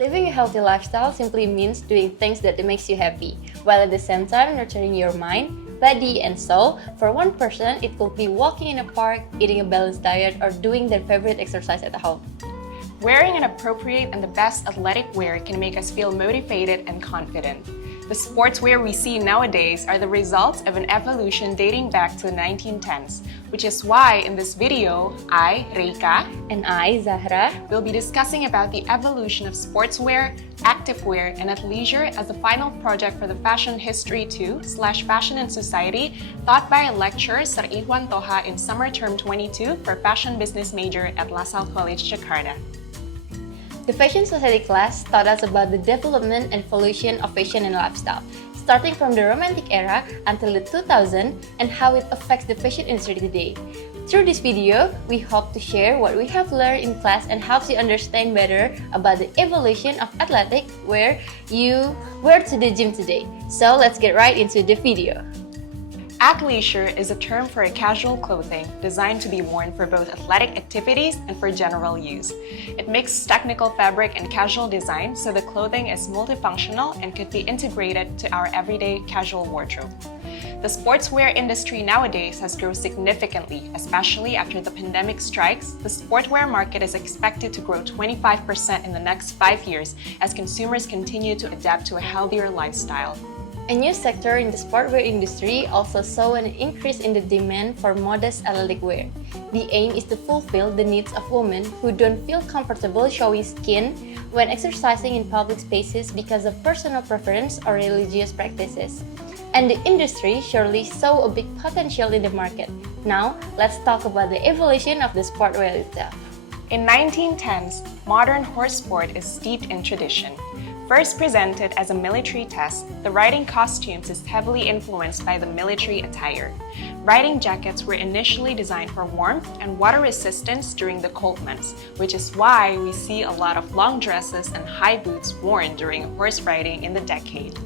Living a healthy lifestyle simply means doing things that makes you happy, while at the same time nurturing your mind, body, and soul. For one person, it could be walking in a park, eating a balanced diet, or doing their favorite exercise at home. Wearing an appropriate and the best athletic wear can make us feel motivated and confident. The sportswear we see nowadays are the results of an evolution dating back to the 1910s, which is why in this video, I, Reika, And I, Zahra, will be discussing about the evolution of sportswear, activewear, and athleisure as the final project for the Fashion History 2/Fashion and Society taught by lecturer Sir Ichwan Thoha in summer term 22 for fashion business major at Lasalle College, Jakarta. the Fashion Society class taught us about the development and evolution of fashion and lifestyle, starting from the Romantic era until the 2000s and how it affects the fashion industry today. Through this video, we hope to share what we have learned in class and helps you understand better about the evolution of athletic wear you wear to the gym today. So let's get right into the video. Athleisure is a term for a casual clothing designed to be worn for both athletic activities and for general use. It mixes technical fabric and casual design so the clothing is multifunctional and could be integrated to our everyday casual wardrobe. The sportswear industry nowadays has grown significantly, especially after the pandemic strikes. The sportswear market is expected to grow 25% in the next 5 years as consumers continue to adapt to a healthier lifestyle. A new sector in the sportswear industry also saw an increase in the demand for modest athletic wear. The aim is to fulfill the needs of women who don't feel comfortable showing skin when exercising in public spaces because of personal preference or religious practices. And the industry surely saw a big potential in the market. Now, let's talk about the evolution of the sportswear itself. In 1910s, modern horse sport is steeped in tradition. First presented as a military test, the riding costumes is heavily influenced by the military attire. Riding jackets were initially designed for warmth and water resistance during the cold months, which is why we see a lot of long dresses and high boots worn during horse riding in the decade.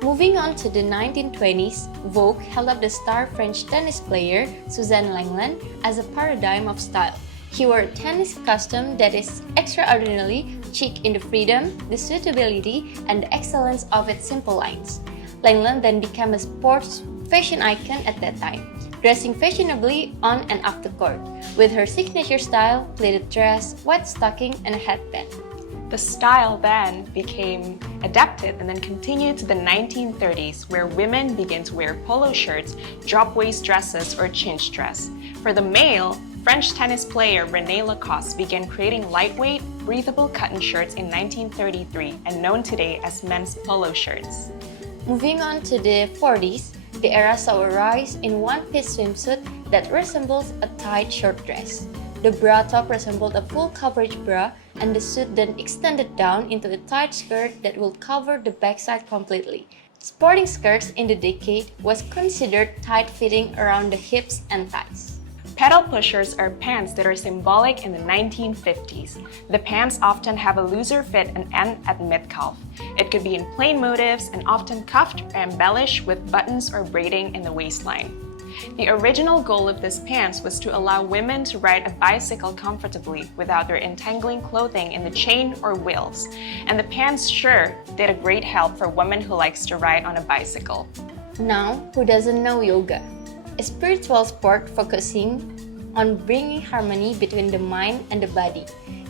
Moving on to the 1920s, Vogue held up the star French tennis player Suzanne Lenglen as a paradigm of style. He wore a tennis costume that is extraordinarily chic in the freedom, the suitability, and the excellence of its simple lines. Lenglen then became a sports fashion icon at that time, dressing fashionably on and off the court, with her signature style, pleated dress, white stocking, and a headband. The style then became adapted and then continued to the 1930s, where women began to wear polo shirts, drop-waist dresses, or cinch dress. For the male, French tennis player René Lacoste began creating lightweight, breathable cotton shirts in 1933 and known today as men's polo shirts. Moving on to the 40s, the era saw a rise in one-piece swimsuit that resembles a tight short dress. The bra top resembled a full coverage bra, and the suit then extended down into a tight skirt that would cover the backside completely. Sporting skirts in the decade was considered tight-fitting around the hips and thighs. Pedal pushers are pants that are symbolic in the 1950s. The pants often have a looser fit and end at mid-calf. It could be in plain motifs and often cuffed or embellished with buttons or braiding in the waistline. The original goal of this pants was to allow women to ride a bicycle comfortably without their entangling clothing in the chain or wheels. And the pants sure did a great help for women who likes to ride on a bicycle. Now, who doesn't know yoga? A spiritual sport focusing on bringing harmony between the mind and the body.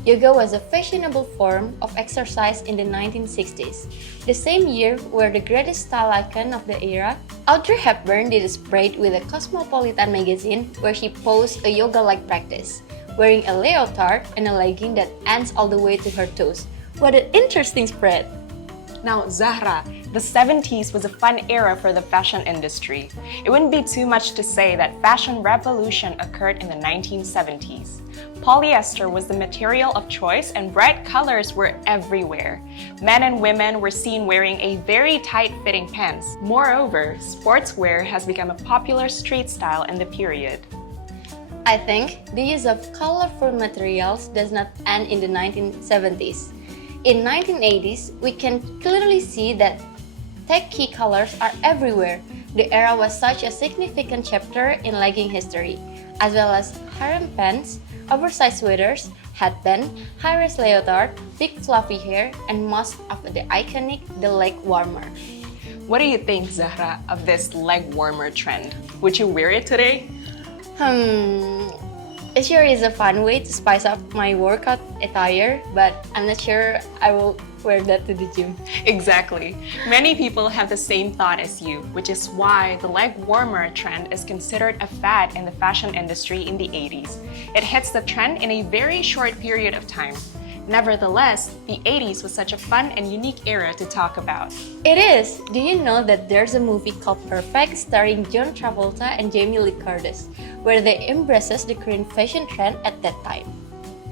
Yoga was a fashionable form of exercise in the 1960s, the same year where the greatest style icon of the era, Audrey Hepburn, did a spread with a Cosmopolitan magazine where she posed a yoga-like practice, wearing a leotard and a legging that ends all the way to her toes. What an interesting spread! Now, Zahra, the 70s was a fun era for the fashion industry. It wouldn't be too much to say that fashion revolution occurred in the 1970s. Polyester was the material of choice and bright colors were everywhere. Men and women were seen wearing a very tight-fitting pants. Moreover, sportswear has become a popular street style in the period. I think the use of colorful materials does not end in the 1970s. In 1980s, we can clearly see that tacky colors are everywhere. The era was such a significant chapter in legging history, as well as harem pants, oversized sweaters, headband, high-rise leotard, big fluffy hair, and most of the iconic the leg warmer. What do you think, Zahra, of this leg warmer trend? Would you wear it today? It sure is a fun way to spice up my workout attire, but I'm not sure I will wear that to the gym. Exactly. Many people have the same thought as you, which is why the leg warmer trend is considered a fad in the fashion industry in the 80s. It hits the trend in a very short period of time. Nevertheless, the 80s was such a fun and unique era to talk about. It is! Do you know that there's a movie called Perfect starring John Travolta and Jamie Lee Curtis, where they embraces the current fashion trend at that time?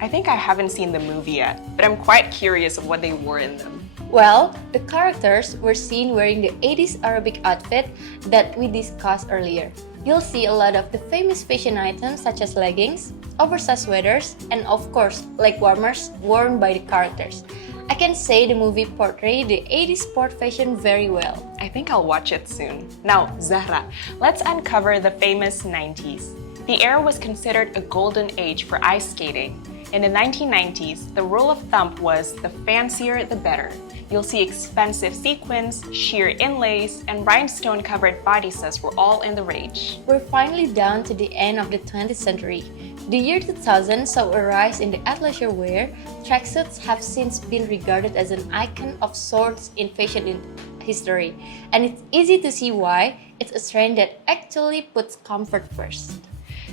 I think I haven't seen the movie yet, but I'm quite curious of what they wore in them. Well, the characters were seen wearing the 80s Arabic outfit that we discussed earlier. You'll see a lot of the famous fashion items such as leggings, oversized sweaters, and of course, leg warmers worn by the characters. I can say the movie portrayed the 80s sport fashion very well. I think I'll watch it soon. Now, Zahra, let's uncover the famous 90s. The era was considered a golden age for ice skating. In the 1990s, the rule of thumb was the fancier the better. You'll see expensive sequins, sheer inlays, and rhinestone-covered bodysuits were all in the rage. We're finally down to the end of the 20th century. The year 2000 saw a rise in the athleisure wear. Tracksuits have since been regarded as an icon of sorts in fashion history, and it's easy to see why. It's a trend that actually puts comfort first.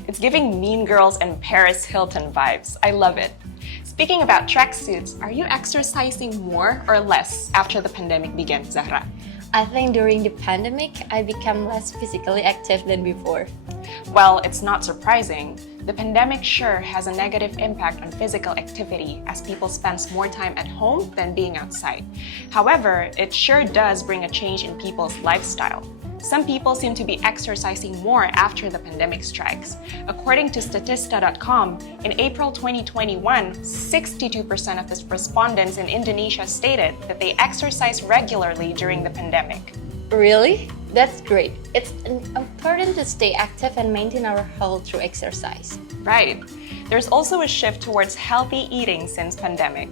It's giving Mean Girls and Paris Hilton vibes. I love it. Speaking about tracksuits, are you exercising more or less after the pandemic began, Zahra? I think during the pandemic, I became less physically active than before. Well, it's not surprising. The pandemic sure has a negative impact on physical activity as people spend more time at home than being outside. However, it sure does bring a change in people's lifestyle. Some people seem to be exercising more after the pandemic strikes. According to Statista.com, in April 2021, 62% of the respondents in Indonesia stated that they exercise regularly during the pandemic. Really? That's great. It's important to stay active and maintain our health through exercise. Right. There's also a shift towards healthy eating since pandemic.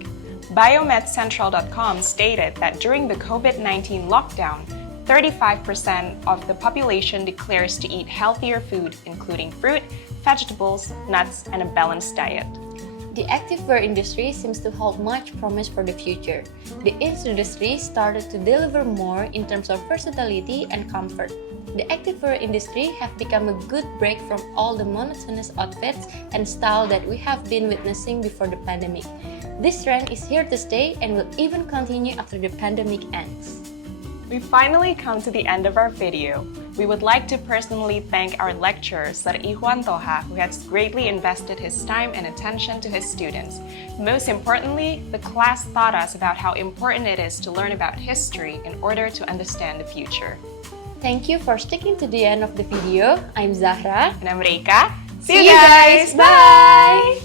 BioMedCentral.com stated that during the COVID-19 lockdown, 35% of the population declares to eat healthier food, including fruit, vegetables, nuts, and a balanced diet. The activewear industry seems to hold much promise for the future. The industry started to deliver more in terms of versatility and comfort. The activewear industry have become a good break from all the monotonous outfits and style that we have been witnessing before the pandemic. This trend is here to stay and will even continue after the pandemic ends. We finally come to the end of our video. We would like to personally thank our lecturer, Sir Ichwan Thoha, who has greatly invested his time and attention to his students. Most importantly, the class taught us about how important it is to learn about history in order to understand the future. Thank you for sticking to the end of the video. I'm Zahra. And I'm Reika. See you guys! Bye!